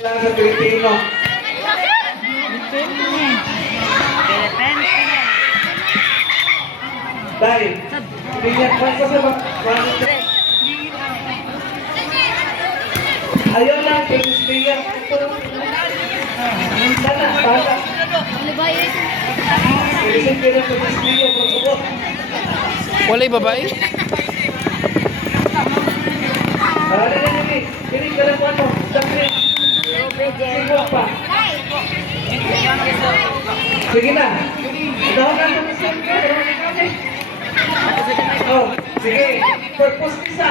Lang sa Pilipino. Dahil, pinyak pa sa ayaw lang, pinag-pinyak. Sana, bata. Ilisip ka na pinag-pinyak. Walay babae? Ano na nini? Pinig ka lang po ano? Sakit. Sigwa pa. Sige na. Dahon na ito sa oh, sige. Purpose isa.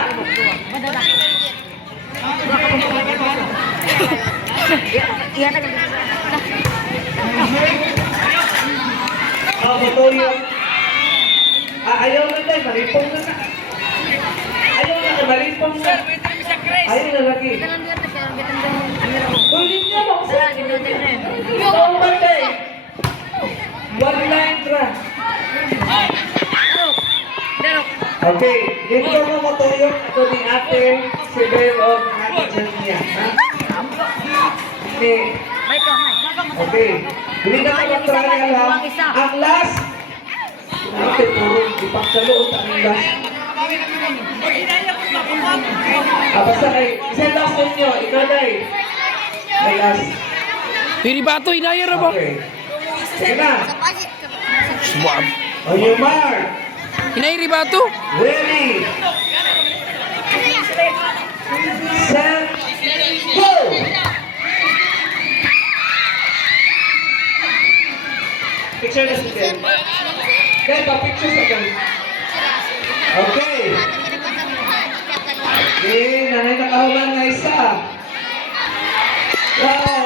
Betul yun. Ayaw na tayo, malipong na na. Ayaw na, malipong na. Ayaw na lagi. Ulit niya mo. Ikaw ba tayo? One line run. Okay, dito mo matuyok ito ni ate si Bel o ate Jania. Okay, hindi na mag-trial ha. Ang last, ate puro, ipagkaloon ang last. Basta kay, isa last ninyo, ikaw dahil. Ay last. Piri bato, inaya ra ba? Okay. Sige na. Swab. On your mark. Inay bato? Ready. Set. Go. Picture na si Ken. Ken, pa-picture sa Ken. Okay. Okay, nanay nakahuman nga isa. Wow.